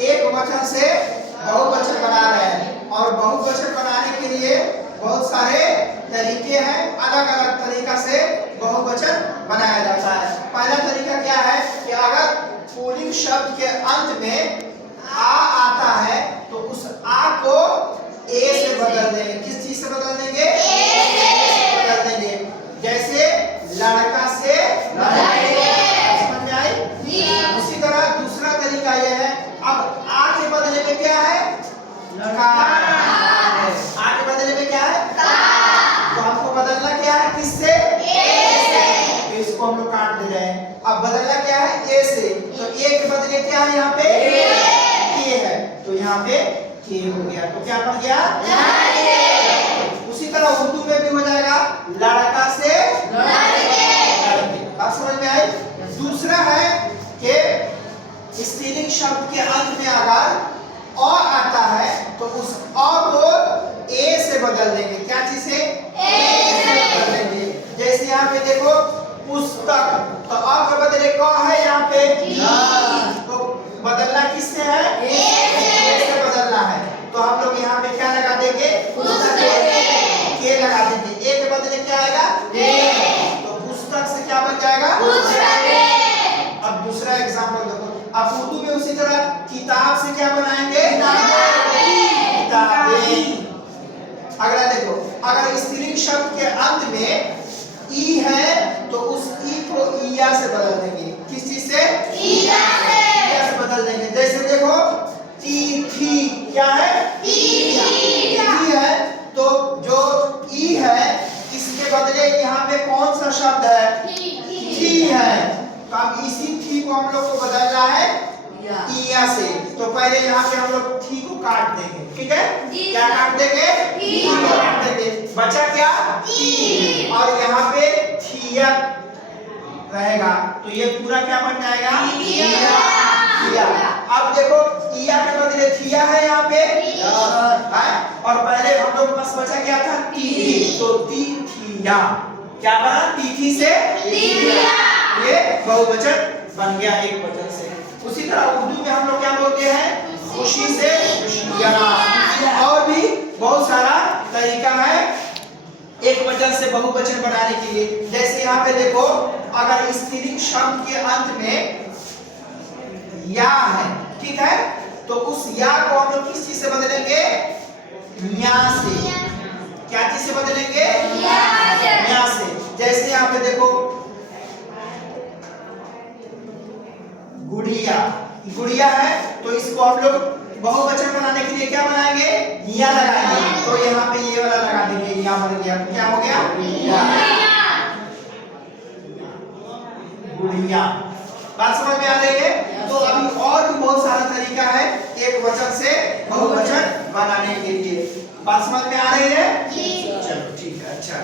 एक वचन से बहुवचन बना रहे हैं और बहुवचन बनाने के लिए बहुत सारे तरीके हैं। अलग अलग तरीका से बहुवचन बनाया जाता है। पहला तरीका क्या है कि अगर पुल्लिंग शब्द के अंत में आ आता है तो उस आ को ए से बदल देंगे। किस चीज से बदल देंगे? ए से बदल देंगे। जैसे लड़का से लड़के। समझ में आई? उसी तरह दूसरा तरीका यह है, अब आ के बदले में क्या है? का। आ के बदले में क्या है? का। तो हमको बदलना क्या है? किससे? ए से। तो इसको हम लोग काट दे रहे हैं। अब बदलना क्या है? ए से। तो ए के बदले क्या है यहाँ पे? के है। तो यहाँ पे के हो गया। तो क्या बन गया? उसी तरह उर्दू में भी हो जाएगा, लड़का से लड़के। बात समझ में आई? दूसरा है कि स्त्रीलिंग शब्द के अंत में अगर अ आता है तो उस अ को ए से बदल देंगे। क्या चीज से? ए से बदल देंगे। जैसे यहाँ पे देखो पुस्तक, तो अ के बदले क है यहाँ पे, तो बदलना किससे है? ए से बदलना है। तो हम लोग यहाँ पे क्या लगा देंगे? के लगा देंगे। ए के बदले क्या आएगा? तो पुस्तक से क्या बन जाएगा? अब दूसरा एग्जांपल देखो। अब उर्दू में उसी तरह किताब से क्या बनाएंगे? किताबें। अगला देखो, अगर स्त्रीलिंग शब्द के अंत में ई है तो उस ई को इया से बदल देंगे। किस चीज से? इया से बदल देंगे। जैसे देखो तीथी, क्या है? तीथी है, तो जो ई है इसके बदले यहाँ पे कौन सा शब्द है? थी है। तो अब इसी थी को हम लोग को बदलना है इया से। तो पहले यहाँ पे हम लोग थी को काट देंगे। ठीक है? क्या काट देंगे? थी को काट देंगे। बचा क्या? ती। और यहाँ पे थिया रहेगा। तो ये पूरा क्या बन जाएगा? थिया। अब देखो इया के बदले थिया है यहाँ पे, और पहले हम लोग पास बचा क्या था? ती। तो ती थिया क्या बना? तीथी से ये बहुवचन बन गया एक वचन से। उसी तरह उर्दू में हम लोग क्या बोलते हैं? खुशी से खुशियाँ। और भी बहुत सारा तरीका है एक वचन से बहुवचन बनाने के लिए। जैसे यहाँ पे देखो, अगर स्त्रीलिंग शब्द के अंत में या है, ठीक है, तो उस या को हम लोग किस चीज से बदलेंगे? या से। क्या चीज से बदलेंगे? या से। जैसे यहाँ पे देखो गुड़िया, गुड़िया है, तो इसको हम लोग बहुवचन बनाने के लिए क्या बनाएंगे? या लगाएंगे। तो यहाँ पे ये वाला लगा देंगे, या बन गया। क्या हो गया? गुड़िया। बात समझ में आ रही है? तो अभी और भी बहुत सारा तरीका है एक वचन से बहुवचन बनाने के लिए। बात समझ में आ रही है? चलो ठीक है, अच्छा।